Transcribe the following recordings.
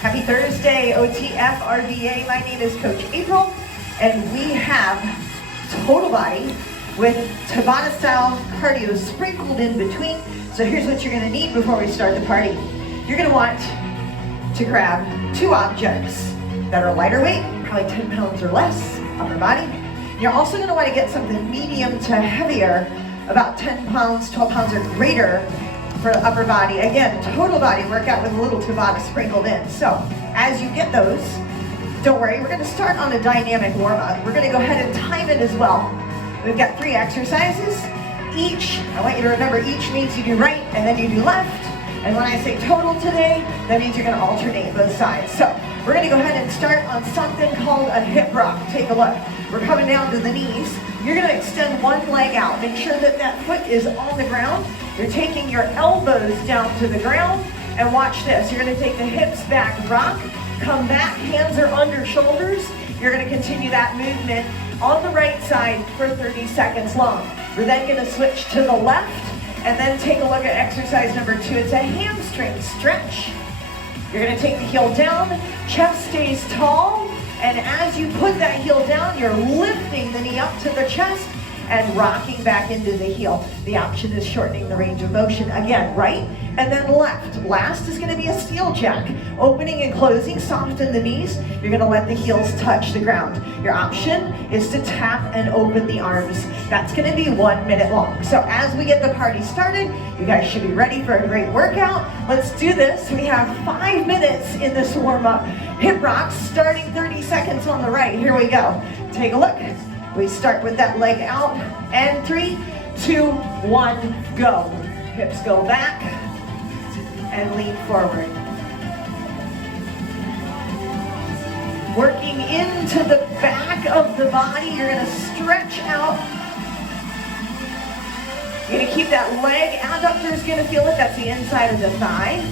Happy Thursday, OTF RVA. My name is Coach April, and we have total body with Tabata style cardio sprinkled in between. So here's what you're gonna need before we start the party. You're gonna want to grab 2 objects that are lighter weight, probably 10 pounds or less, upper body. You're also gonna wanna get something medium to heavier, about 10 pounds, 12 pounds or greater for upper body. Again, total body workout with a little Tabata sprinkled in. So as you get those, don't worry, we're gonna start on a dynamic warm up. We're gonna go ahead and time it as well. We've got 3 exercises. Each, I want you to remember, each means you do right and then you do left. And when I say total today, that means you're gonna alternate both sides. So we're gonna go ahead and start on something called a hip rock. Take a look. We're coming down to the knees. You're gonna extend one leg out. Make sure that that foot is on the ground. You're taking your elbows down to the ground, and watch this. You're gonna take the hips back, rock, come back, hands are under shoulders. You're gonna continue that movement on the right side for 30 seconds long. We're then gonna switch to the left, and then take a look at exercise number 2. It's a hamstring stretch. You're gonna take the heel down, chest stays tall, and as you put that heel down, you're lifting the knee up to the chest and rocking back into the heel. The option is shortening the range of motion. Again, right and then left. Last is gonna be a steel jack. Opening and closing, soften the knees. You're gonna let the heels touch the ground. Your option is to tap and open the arms. That's gonna be 1 minute long. So as we get the party started, you guys should be ready for a great workout. Let's do this. We have 5 minutes in this warm up. Hip rocks, starting 30 seconds on the right. Here we go. Take a look. We start with that leg out, and 3, 2, 1, go. Hips go back, and lean forward. Working into the back of the body, you're gonna stretch out. You're gonna keep that leg, adductor's gonna feel it, that's the inside of the thigh.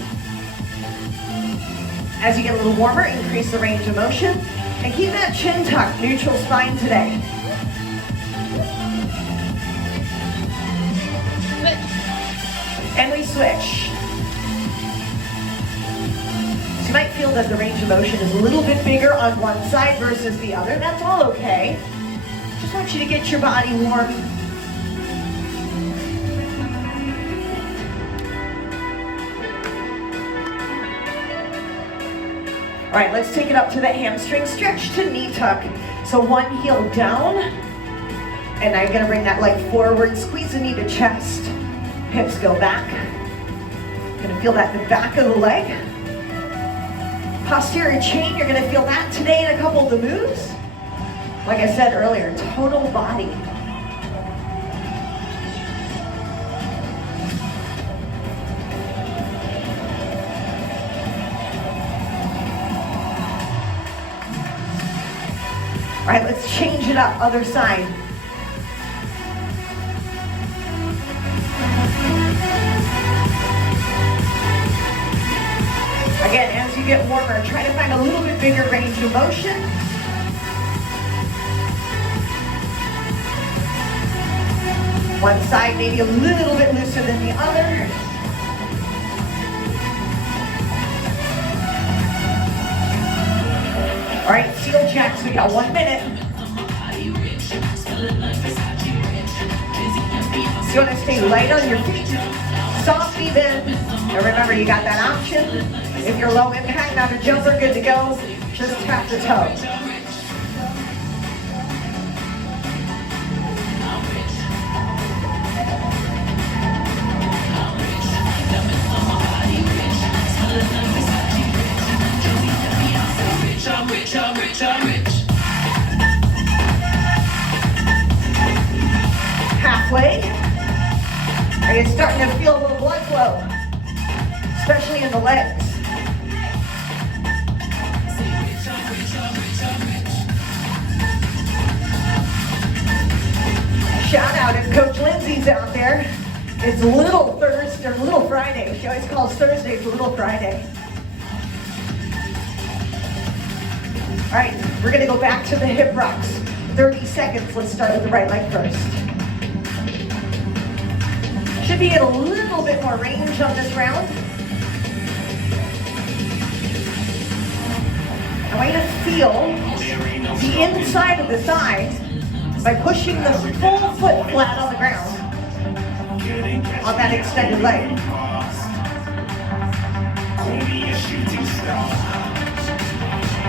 As you get a little warmer, increase the range of motion, and keep that chin tucked, neutral spine today. And we switch. So you might feel that the range of motion is a little bit bigger on one side versus the other. That's all okay. Just want you to get your body warm. All right, let's take it up to the hamstring stretch to knee tuck. So one heel down, and now you're gonna bring that leg forward, squeeze the knee to chest. Hips go back. Gonna feel that in the back of the leg. Posterior chain, you're gonna feel that today in a couple of the moves. Like I said earlier, total body. All right, let's change it up, other side. Again, as you get warmer, try to find a little bit bigger range of motion. One side maybe a little bit looser than the other. All right, steel jacks, we got 1 minute. So you want to stay light on your feet, soft knee bend, and remember you got that option. If you're low impact, not a jumper, good to go. Just tap the toe. Halfway. Are you starting to feel a little blood flow? Especially in the legs. Shout out if Coach Lindsay's out there. It's Little Thursday, or Little Friday. She always calls Thursdays Little Friday. All right, we're gonna go back to the hip rocks. 30 seconds, let's start with the right leg first. Should be at a little bit more range on this round. feel the inside of the thigh by pushing the full foot flat on the ground on that extended leg.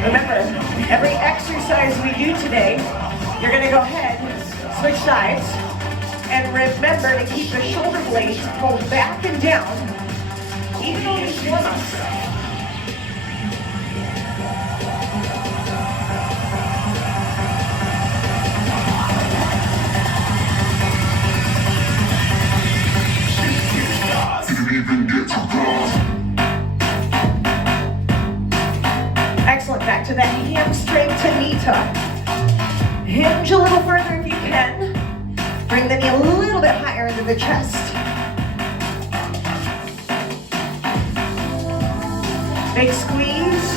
Remember, every exercise we do today, you're going to go ahead, switch sides, and remember to keep the shoulder blades pulled back and down, even though these warm-ups. Excellent, back to that hamstring to knee tuck. Hinge a little further if you can. Bring the knee a little bit higher into the chest. Big squeeze.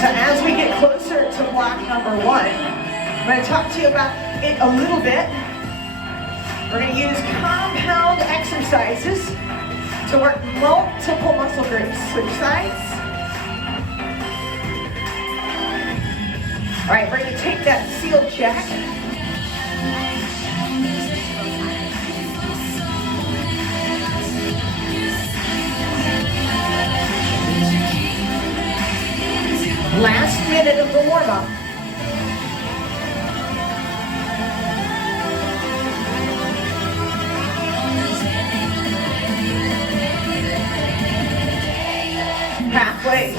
So as we get closer to block number 1, I'm going to talk to you about it a little bit. We're going to use compound exercises to work multiple muscle groups. Switch sides. All right, we're going to take that seal jack. Last minute of the warm-up. Halfway.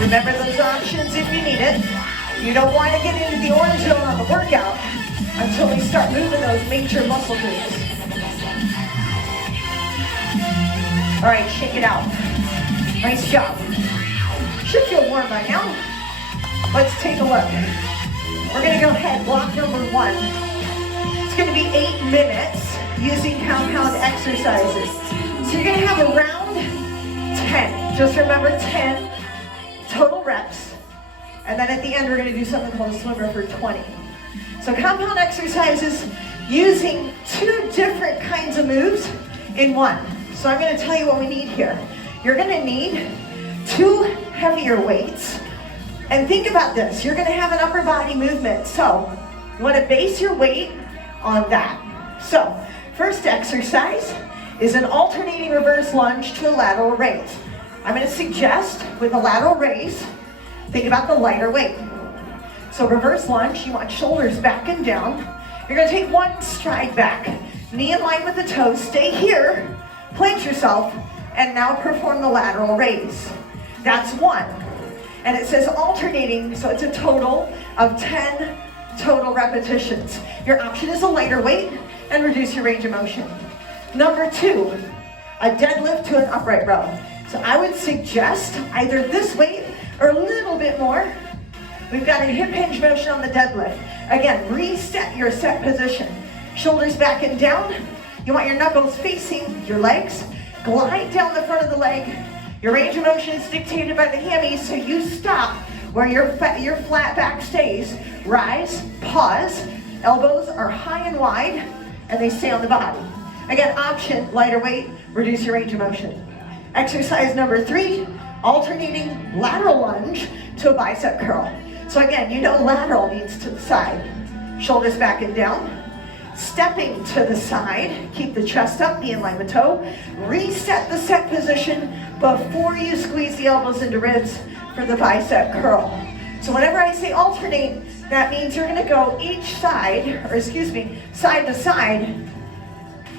Remember those options if you need it. You don't want to get into the orange zone on the workout until we start moving those major muscle groups. All right, shake it out. Nice job. Should feel warm by now. Let's take a look. We're going to go ahead, block number 1. It's going to be 8 minutes using compound exercises. So you're going to have around 10. Just remember 10 total reps. And then at the end, we're going to do something called a swimmer for 20. So compound exercises using 2 different kinds of moves in one. So I'm going to tell you what we need here. You're going to need 2 heavier weights. And think about this, you're gonna have an upper body movement. So you wanna base your weight on that. So first exercise is an alternating reverse lunge to a lateral raise. I'm gonna suggest with a lateral raise, think about the lighter weight. So reverse lunge, you want shoulders back and down. You're gonna take 1 stride back, knee in line with the toes, stay here, plant yourself, and now perform the lateral raise. That's 1. And it says alternating, so it's a total of 10 total repetitions. Your option is a lighter weight and reduce your range of motion. Number 2, a deadlift to an upright row. So I would suggest either this weight or a little bit more. We've got a hip hinge motion on the deadlift. Again, reset your set position. Shoulders back and down. You want your knuckles facing your legs. Glide down the front of the leg. Your range of motion is dictated by the hammies, so you stop where your flat back stays. Rise, pause, elbows are high and wide, and they stay on the body. Again, option, lighter weight, reduce your range of motion. Exercise number 3, alternating lateral lunge to a bicep curl. So again, you know lateral means to the side. Shoulders back and down. Stepping to the side, keep the chest up, knee in line with toe. Reset the set position before you squeeze the elbows into ribs for the bicep curl. So whenever I say alternate, that means you're gonna go each side, side to side.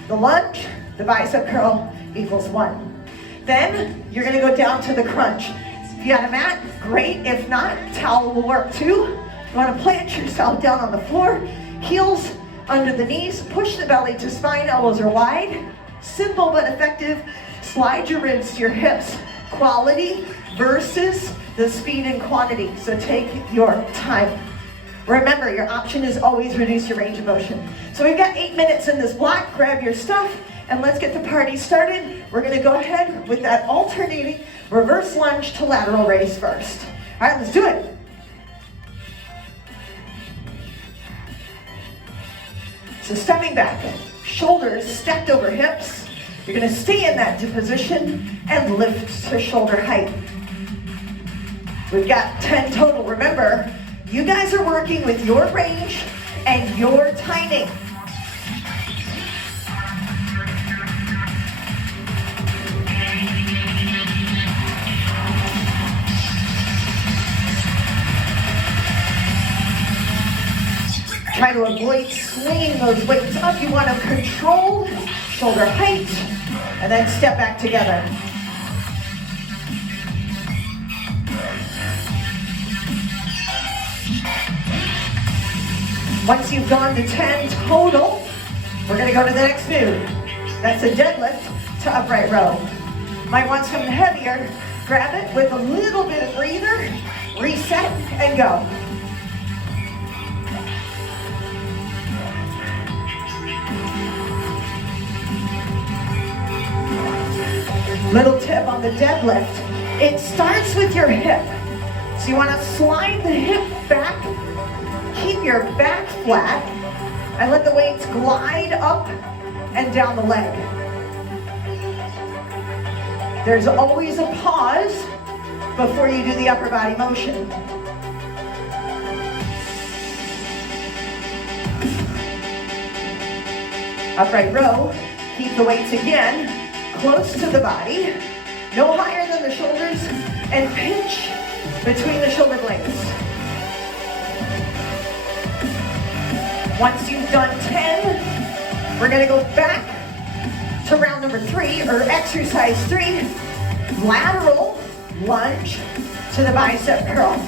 The lunge, the bicep curl equals 1. Then you're gonna go down to the crunch. If you got a mat, great. If not, towel will work too. You wanna plant yourself down on the floor, heels under the knees, push the belly to spine, elbows are wide. Simple but effective. Slide your ribs to your hips. Quality versus the speed and quantity. So take your time. Remember, your option is always reduce your range of motion. So we've got 8 minutes in this block. Grab your stuff and let's get the party started. We're gonna go ahead with that alternating reverse lunge to lateral raise first. All right, let's do it. So stepping back, shoulders stacked over hips. You're gonna stay in that position and lift to shoulder height. We've got 10 total. Remember, you guys are working with your range and your timing. Try to avoid swinging those weights up. You want to control shoulder height and then step back together. Once you've gone to 10 total, we're going to go to the next move. That's a deadlift to upright row. Might want something heavier. Grab it with a little bit of breather, reset, and go. Little tip on the deadlift. It starts with your hip. So you want to slide the hip back, keep your back flat, and let the weights glide up and down the leg. There's always a pause before you do the upper body motion. Upright row, keep the weights again close to the body, no higher than the shoulders, and pinch between the shoulder blades. Once you've done 10, we're gonna go back to round number 3, or exercise 3, lateral lunge to the bicep curl.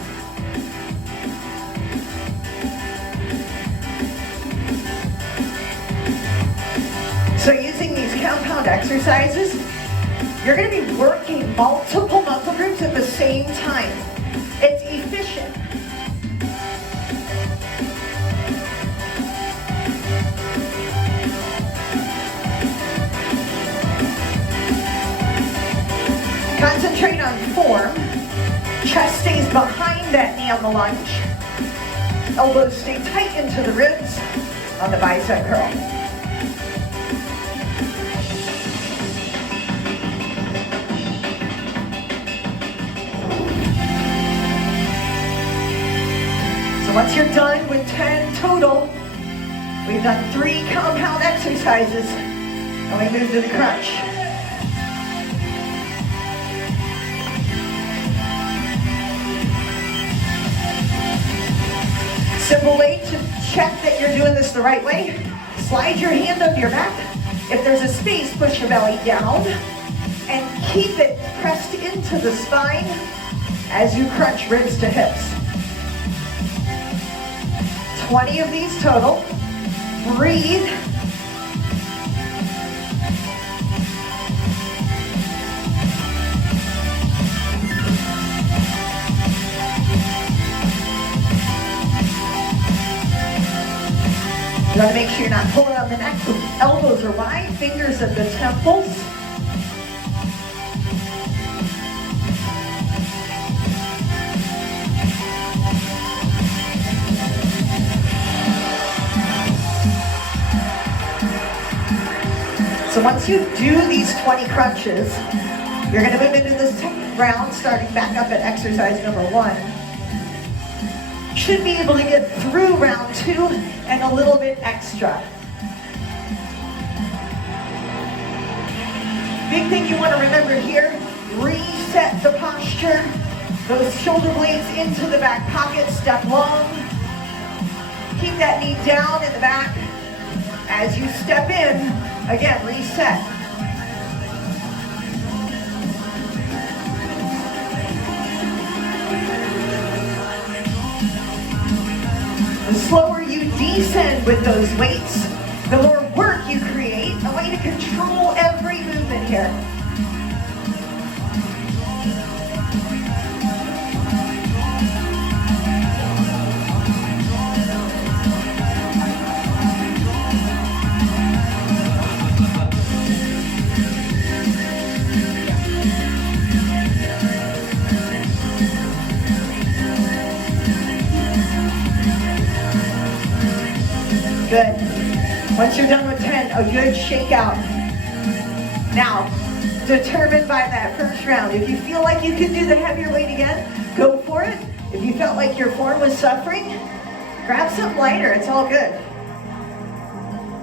So using these compound exercises, you're going to be working multiple muscle groups at the same time. It's efficient. Concentrate on form. Chest stays behind that knee on the lunge. Elbows stay tight into the ribs on the bicep curl. Once you're done with 10 total, we've done 3 compound exercises, and we move to the crunch. Simple way to check that you're doing this the right way. Slide your hand up your back. If there's a space, push your belly down, and keep it pressed into the spine as you crunch ribs to hips. 20 of these total. Breathe. You want to make sure you're not pulling on the neck. The elbows are wide, fingers at the temples. So once you do these 20 crunches, you're going to move into this round, starting back up at exercise number 1. Should be able to get through round 2 and a little bit extra. Big thing you want to remember here, reset the posture. Those shoulder blades into the back pocket, step long. Keep that knee down in the back. As you step in, again, reset. The slower you descend with those weights, the more work you create, a way to control every movement here. Good. Once you're done with 10, a good shakeout. Now, determined by that first round, if you feel like you can do the heavier weight again, go for it. If you felt like your form was suffering, grab something lighter, it's all good.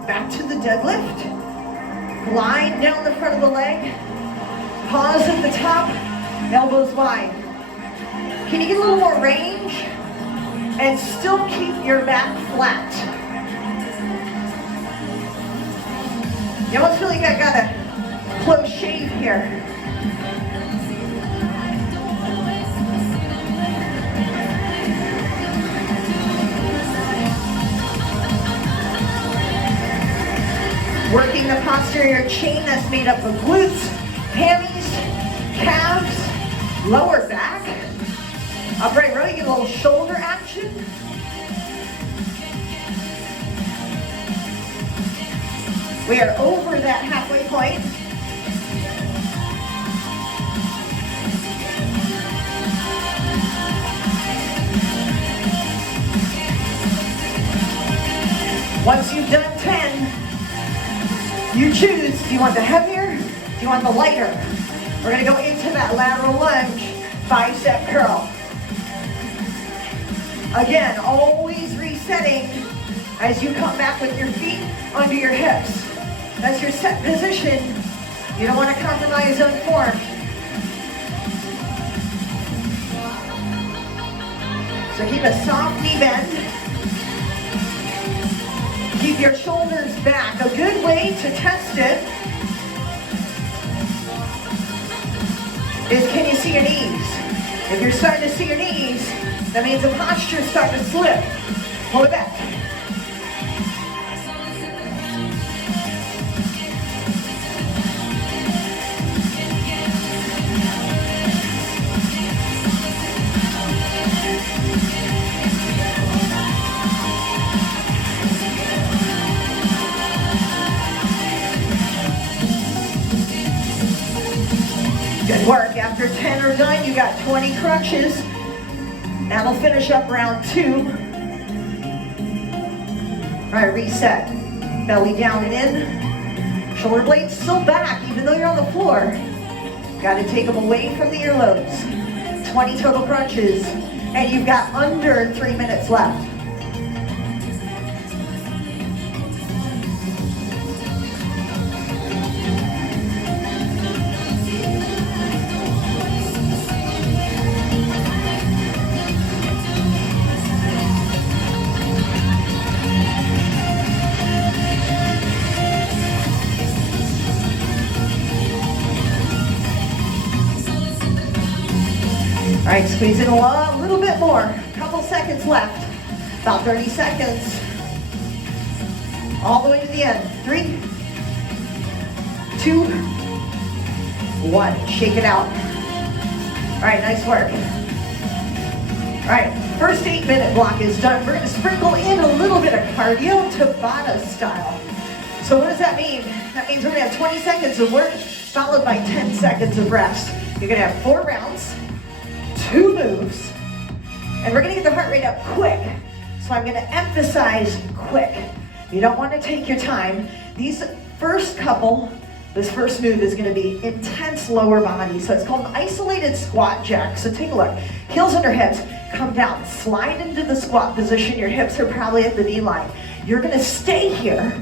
Back to the deadlift. Glide down the front of the leg. Pause at the top, elbows wide. Can you get a little more range and still keep your back flat? You almost feel like I got a close shave here. Working the posterior chain that's made up of glutes, hammies, calves, lower back. Upright row, you get a little shoulder action. We are over that halfway point. Once you've done 10, you choose, do you want the heavier? Do you want the lighter? We're gonna go into that lateral lunge, bicep curl. Again, always resetting as you come back with your feet under your hips. That's your set position. You don't want to compromise on form. So keep a soft knee bend. Keep your shoulders back. A good way to test it is, can you see your knees? If you're starting to see your knees, that means the posture's starting to slip. Pull it back. Good work. After 10 are done, you got 20 crunches. That'll finish up round 2. All right, reset. Belly down and in. Shoulder blades still back, even though you're on the floor. Got to take them away from the earlobes. 20 total crunches, and you've got under 3 minutes left. All right, squeeze in a little bit more. A couple seconds left. About 30 seconds. All the way to the end. 3, 2, 1. Shake it out. All right, nice work. All right, first 8-minute block is done. We're gonna sprinkle in a little bit of cardio, Tabata style. So what does that mean? That means we're gonna have 20 seconds of work followed by 10 seconds of rest. You're gonna have 4 rounds. 2 moves, and we're gonna get the heart rate up quick. So I'm gonna emphasize quick. You don't want to take your time. These first couple, this first move is gonna be intense lower body. So it's called an isolated squat jack. So take a look. Heels under hips, come down, slide into the squat position. Your hips are probably at the knee line. You're gonna stay here,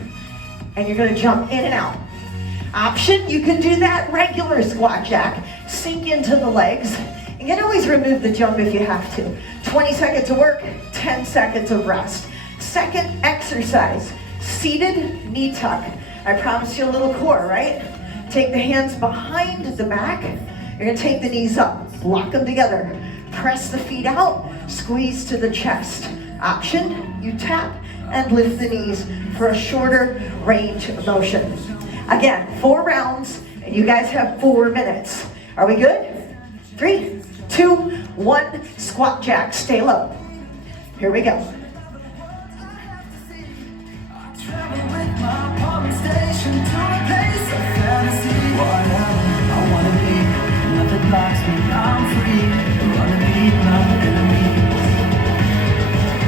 and you're gonna jump in and out. Option, you can do that regular squat jack. Sink into the legs. You can always remove the jump if you have to. 20 seconds of work, 10 seconds of rest. Second exercise, seated knee tuck. I promised you a little core, right? Take the hands behind the back. You're gonna take the knees up, lock them together. Press the feet out, squeeze to the chest. Option, you tap and lift the knees for a shorter range of motion. Again, 4 rounds, and you guys have 4 minutes. Are we good? 3, 2, 1, squat jack, stay low. Here we go.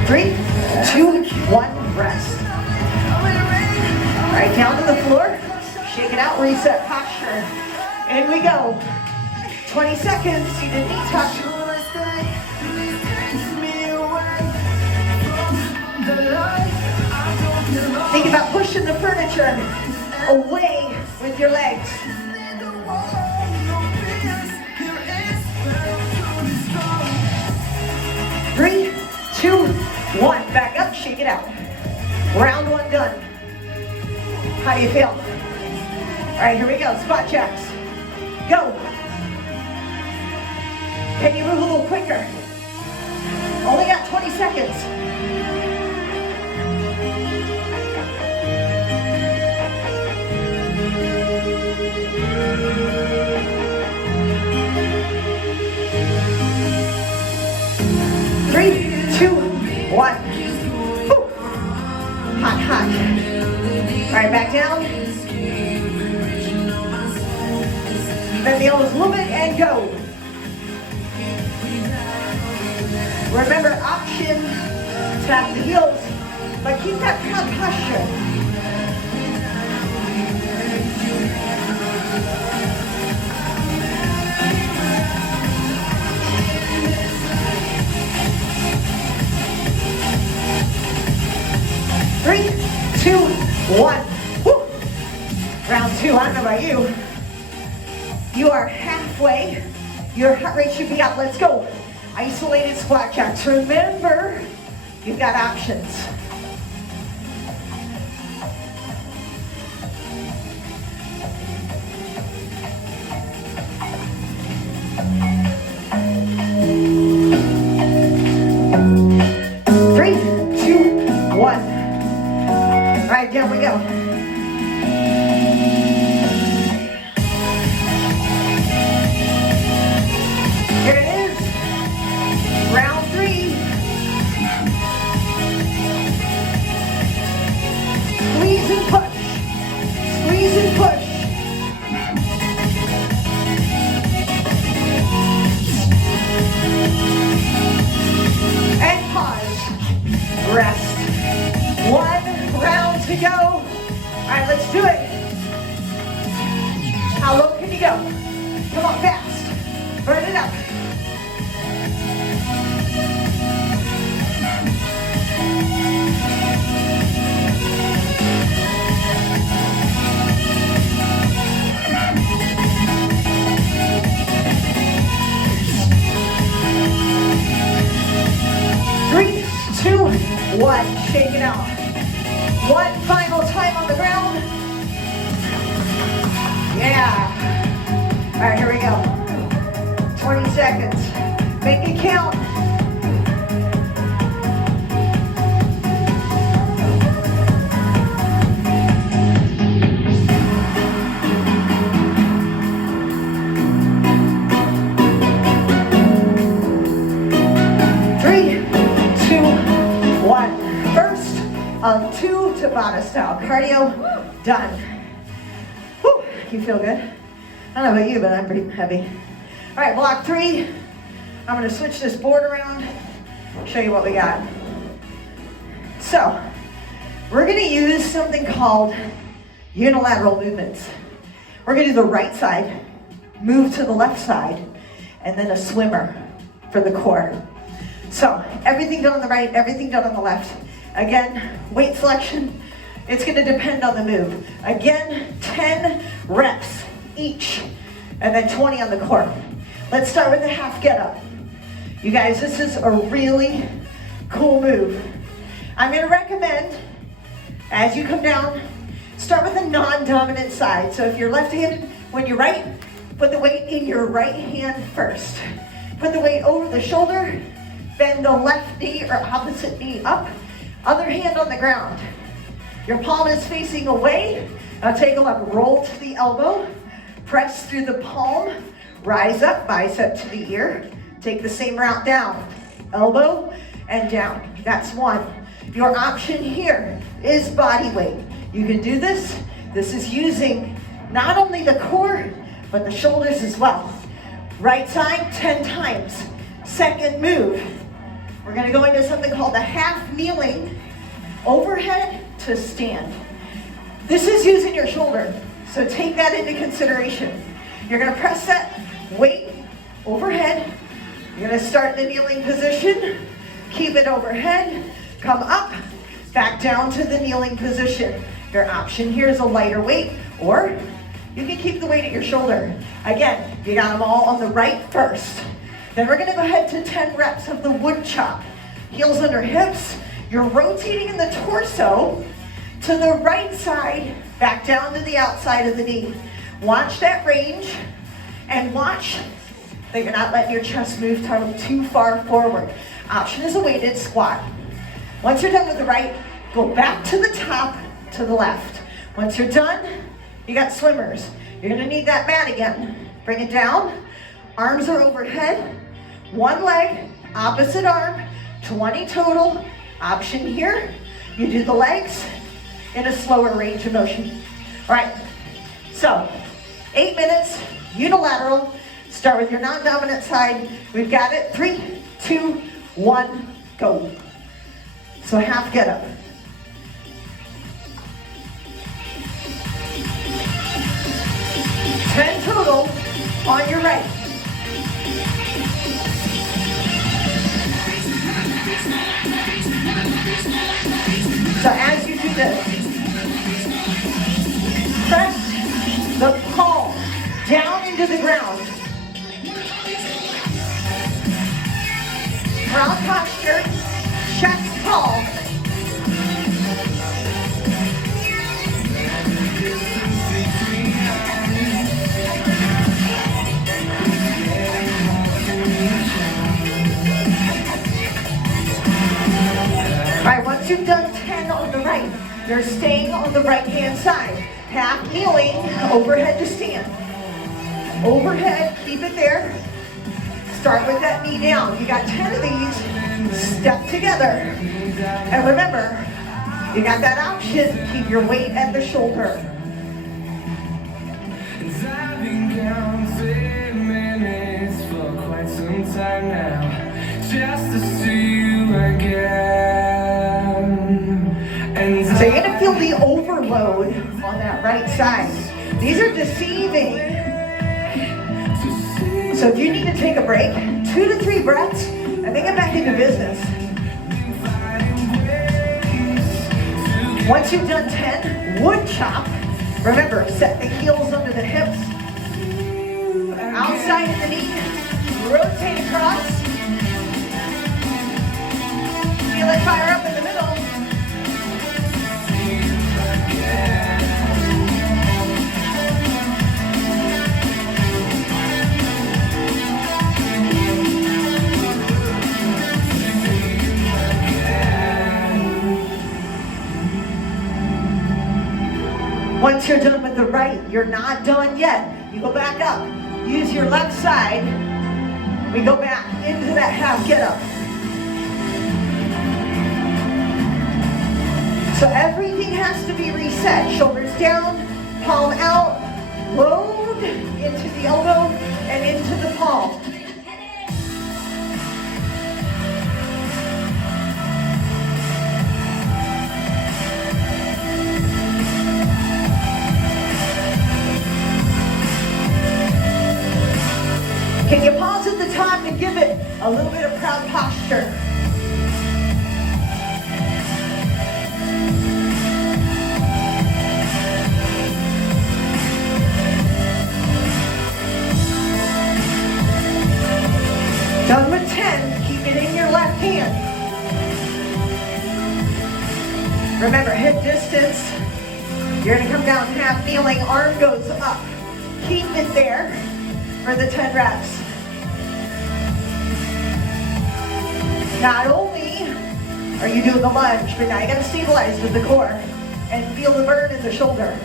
Three, 2, 1, rest. Reset posture. In we go. 20 seconds, seated knee touch. Think about pushing the furniture away with your legs. 3, 2, 1. Back up, shake it out. Round 1 done. How do you feel? All right, here we go. Squat jacks. Go. Can you move a little quicker? Only got 20 seconds. Three, 2, 1. Woo. Hot, hot. All right, back down. Bend the elbows a little bit and go. Remember, option, tap the heels, but keep that proud posture. Three, 2, 1. Woo. Round 2, I don't know about you. You are halfway. Your heart rate should be up. Let's go. Isolated squat jacks. Remember, you've got options. Three, 2, 1. All right, down we go. Here it is. Round 3. Squeeze and push. Squeeze and push. And pause. Rest. 1 round to go. All right, let's do it. How low can you go? Come on, fast. Burn it up. Three, 2, 1. Shake it out. 1 final time on the ground. Yeah. All right, here we go. 20 seconds. Make it count. Of 2 Tabata style cardio. Done. Whew, you feel good? I don't know about you, but I'm pretty heavy. All right, block 3. I'm going to switch this board around, show you what we got. So, we're going to use something called unilateral movements. We're going to do the right side, move to the left side, and then a swimmer for the core. So, everything done on the right, everything done on the left. Again, weight selection, it's going to depend on the move. Again, 10 reps each, and then 20 on the core. Let's start with the half get up. You guys, this is a really cool move. I'm going to recommend, as you come down, start with a non-dominant side. So if you're left-handed, when you're right, put the weight in your right hand first. Put the weight over the shoulder, bend the left knee or opposite knee up. Other hand on the ground. Your palm is facing away. Now take a look, roll to the elbow, press through the palm, rise up, bicep to the ear. Take the same route down, elbow and down. That's 1. Your option here is body weight. You can do this. This is using not only the core, but the shoulders as well. Right side, 10 times. Second move. We're going to go into something called the half kneeling overhead to stand. This is using your shoulder. So take that into consideration. You're gonna press that weight overhead. You're gonna start in the kneeling position, keep it overhead, come up, back down to the kneeling position. Your option here is a lighter weight, or you can keep the weight at your shoulder. Again, you got them all on the right first. Then we're gonna go ahead to 10 reps of the wood chop. Heels under hips, you're rotating in the torso to the right side, back down to the outside of the knee. Watch that range, and watch that you're not letting your chest move too far forward. Option is a weighted squat. Once you're done with the right, go back to the top, to the left. Once you're done, you got swimmers. You're gonna need that mat again. Bring it down, arms are overhead, one leg, opposite arm, 20 total. Option here, you do the legs in a slower range of motion. All right, so 8 minutes, unilateral. Start with your non-dominant side. We've got it. 3, 2, 1, go. So half get up. Ten total on your right. So as you do this, press the palm down into the ground. Round posture, chest tall. All right, once you've done 10 on the right, you're staying on the right-hand side. Half kneeling, overhead to stand. Overhead, keep it there. Start with that knee down. You got 10 of these, step together. And remember, you got that option, keep your weight at the shoulder. I've been counting minutes for quite some time now, just to see you again. And so you're gonna feel the overload on that right side. These are deceiving. So if you need to take a break, 2 to 3 breaths, and then get back into business. Once you've done 10, wood chop. Remember, set the heels under the hips. Outside of the knee, rotate across. Feel it fire up in the middle. Once you're done with the right, you're not done yet. You go back up. Use your left side. We go back into that half get up. So everything has to be reset. Shoulders down, palm out, load into the elbow and into the palm. Can you pause at the top and give it a little bit of proud posture? Done with 10, keep it in your left hand. Remember, hip distance. You're gonna come down half kneeling, arm goes up. Keep it there for the 10 reps. Not only are you doing the lunge, but now you gotta stabilize with the core and feel the burn in the shoulder.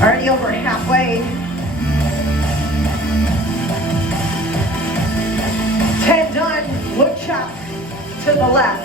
Already over halfway. 10 done, wood chop to the left.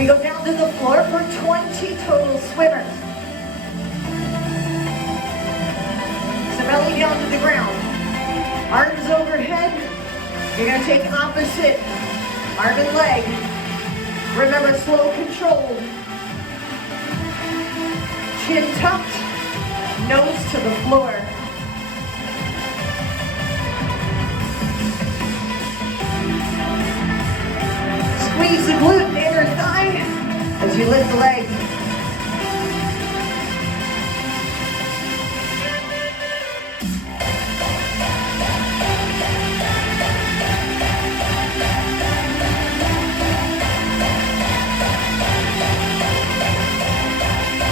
We go down to the floor for 20 total swimmers. So belly down to the ground. Arms overhead. You're going to take opposite arm and leg. Remember, slow, controlled. Chin tucked, nose to the floor. Squeeze the glute and inner thigh as you lift the leg.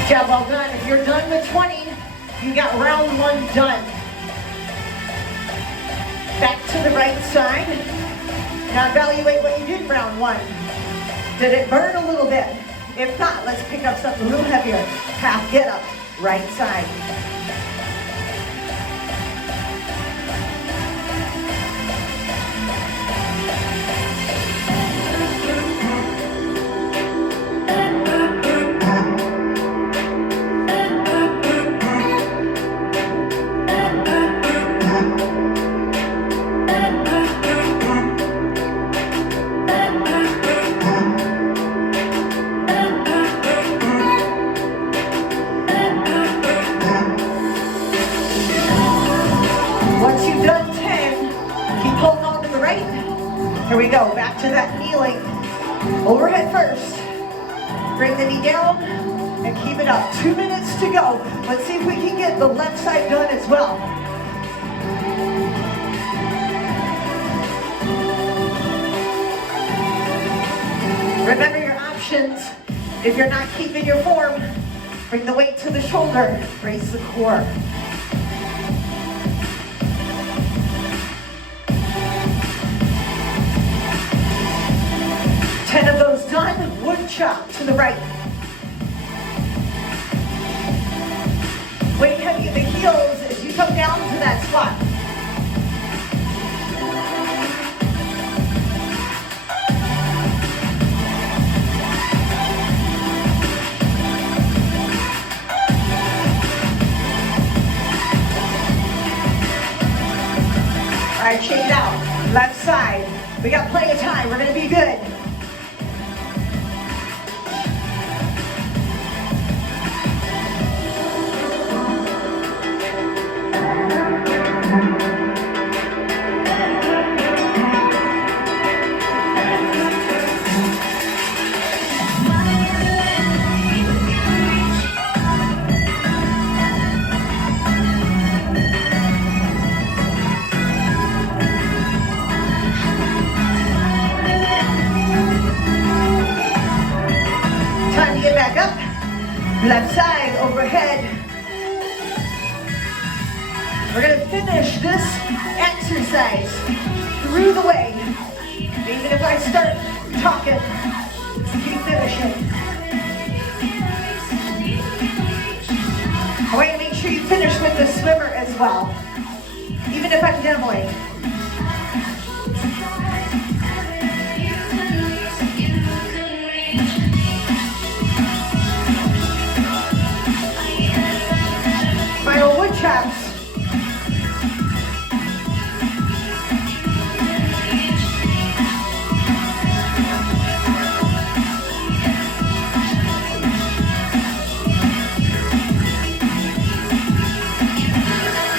Job well done. If you're done with 20, you got round 1 done. Back to the right side. Now evaluate what you did in round 1. Did it burn a little bit? If not, let's pick up something a little heavier. Half get up, right side. Once you've done 10, keep holding on to the right. Here we go, back to that kneeling. Overhead first. Bring the knee down and keep it up. 2 minutes to go. Let's see if we can get the left side done as well. Remember your options. If you're not keeping your form, bring the weight to the shoulder. Brace the core. 10 of those done, wood chop to the right. Weight heavy in the heels as you come down to that squat. All right, shake it out. Left side. We got plenty of time. We're going to be good. Left side overhead. We're going to finish this exercise through the way. Even if I start talking, keep finishing. I want you to make sure you finish with the swimmer as well, even if I'm demoing. Final wood chops.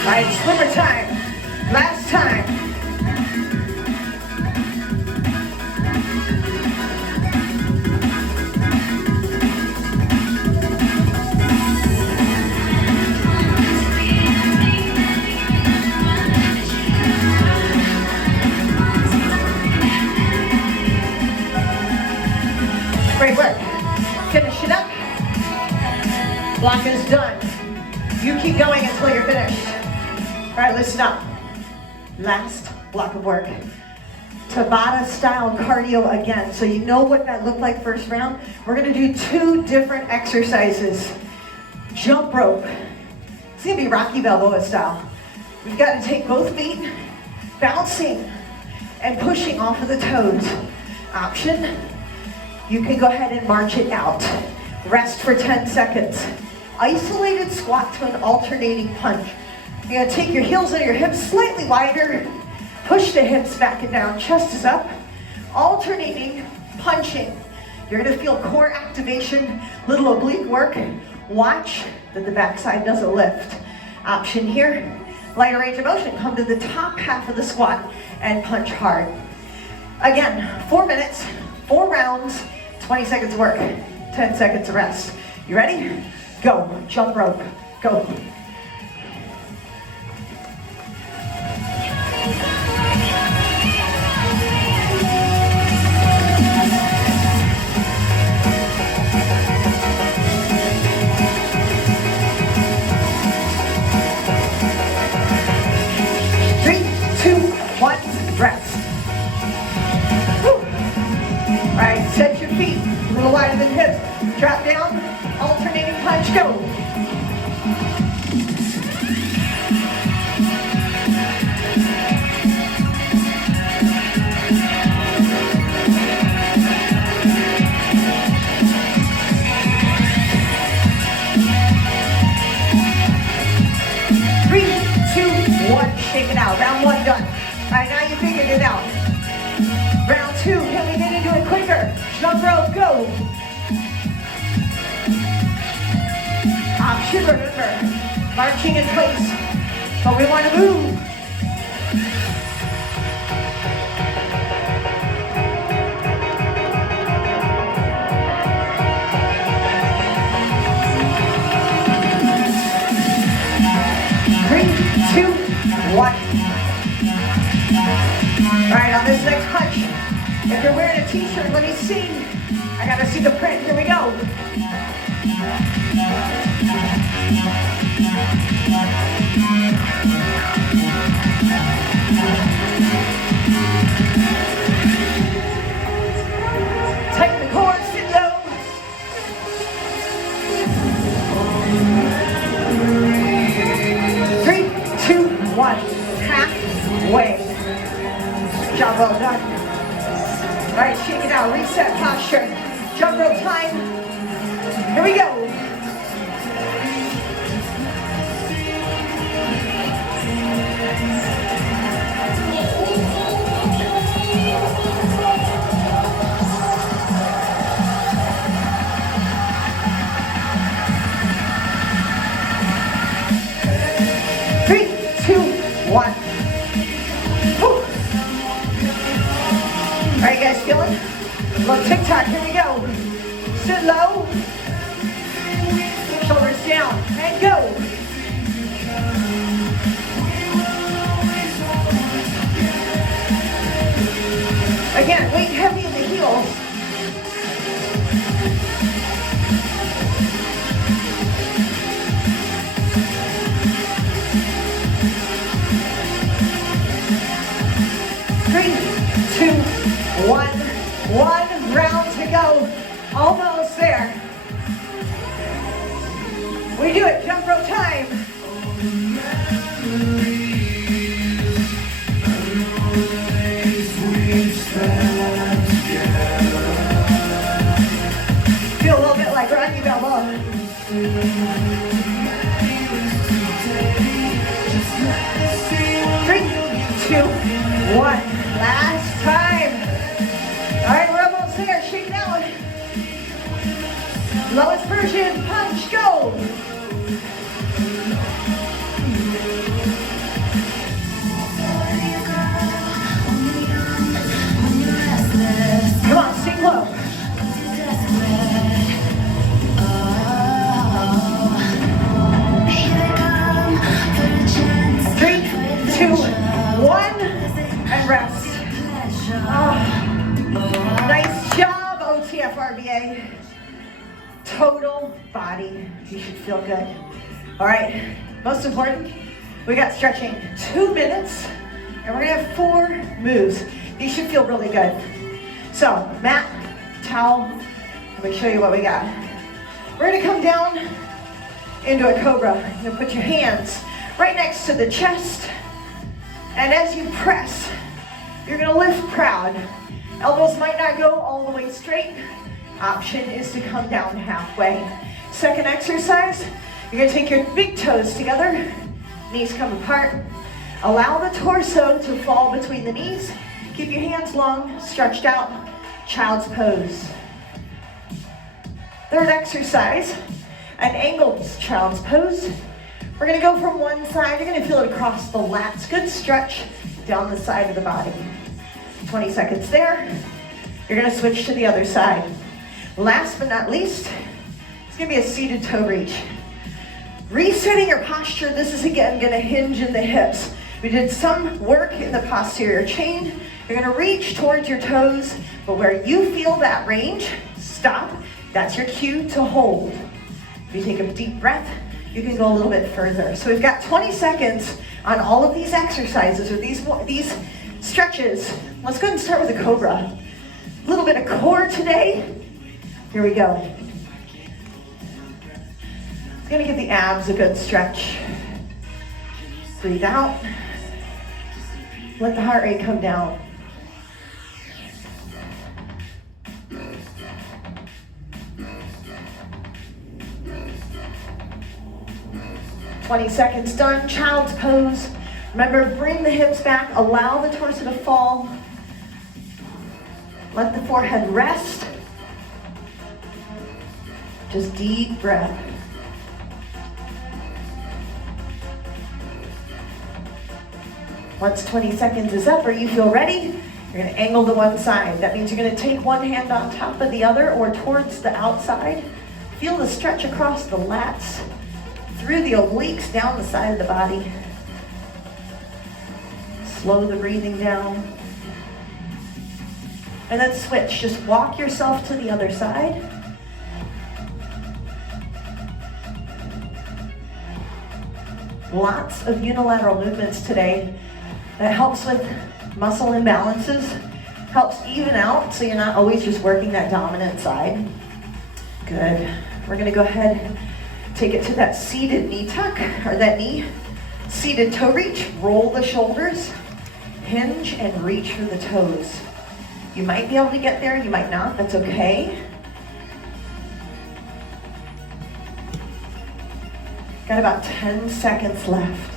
All right, swimmer time. Last time. Great work. Finish it up. Block is done. You keep going until you're finished. All right, listen up. Last block of work. Tabata style cardio again. So you know what that looked like first round? We're gonna do 2 different exercises. Jump rope. It's gonna be Rocky Balboa style. We've got to take both feet, bouncing and pushing off of the toes. Option, You can go ahead and march it out. Rest for 10 seconds. Isolated squat to an alternating punch. You're gonna take your heels and your hips slightly wider. Push the hips back and down, chest is up. Alternating, punching. You're gonna feel core activation, little oblique work. Watch that the backside doesn't lift. Option here, lighter range of motion. Come to the top half of the squat and punch hard. Again, 4 minutes, 4 rounds, 20 seconds of work, 10 seconds of rest. You ready? Go, jump rope, go. Rest. Woo. All right, set your feet a little wider than hips. Drop down, alternating punch, go. Three, two, one, shake it out. Round 1 done. All right, now you figured it out. Round 2, can we get into it quicker? Jump rope, go. Option, remember, marching in place, but we want to move. Three, 2, 1. All right, on this next punch, if you're wearing a t-shirt, let me see. I gotta see the print, here we go. Tighten the core, sit low. Three, 2, 1, halfway. Job well done. All right, shake it out, reset posture. Jump rope time. Here we go. Three, 2, 1. All right, guys, feeling? Look, TikTok, here we go. Sit low. Shoulders down, and go. Again, weight heavy in the heels. Three, 2, 1 round to go. Almost there. We do it, jump rope time. Feel a little bit like Rocky Balboa. 3, 2, 1. Last time. All right, we're almost there. Shake it out. Lowest version, punch, go. Come on, sing low. Three, 2, 1, and rest. Nice job, OTF RBA. Total body. You should feel good. All right, most important, we got stretching. 2 minutes, and we're gonna have 4 moves. These should feel really good. So, mat, towel, let me show you what we got. We're gonna come down into a cobra. You're gonna put your hands right next to the chest, and as you press, you're gonna lift proud. Elbows might not go all the way straight. Option is to come down halfway. Second exercise, you're gonna take your big toes together, knees come apart. Allow the torso to fall between the knees. Keep your hands long, stretched out, child's pose. Third exercise, an angled child's pose. We're gonna go from one side, you're gonna feel it across the lats. Good stretch down the side of the body. 20 seconds there. You're gonna switch to the other side. Last but not least, it's gonna be a seated toe reach. Resetting your posture, this is again gonna hinge in the hips. We did some work in the posterior chain. You're gonna reach towards your toes, but where you feel that range, stop. That's your cue to hold. If you take a deep breath, you can go a little bit further. So we've got 20 seconds on all of these exercises or these stretches. Let's go ahead and start with a cobra. A little bit of core today. Here we go. It's gonna give the abs a good stretch. Breathe out. Let the heart rate come down. "20 seconds done, child's pose. Remember, bring the hips back, allow the torso to fall. Let the forehead rest. Just deep breath. Once 20 seconds is up or you feel ready, you're gonna angle to one side. That means you're gonna take one hand on top of the other or towards the outside. Feel the stretch across the lats, through the obliques, down the side of the body. Slow the breathing down. And then switch, just walk yourself to the other side. Lots of unilateral movements today. That helps with muscle imbalances, helps even out so you're not always just working that dominant side. Good. We're gonna go ahead and take it to that seated knee tuck, or that knee seated toe reach. Roll the shoulders, hinge and reach for the toes. You might be able to get there, you might not, that's okay. Got about 10 seconds left.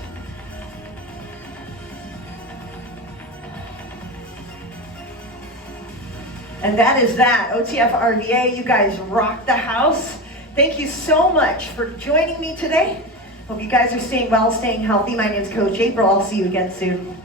And that is that, OTF RVA. You guys rock the house. Thank you so much for joining me today. Hope you guys are staying well, staying healthy. My name is Coach April. I'll see you again soon.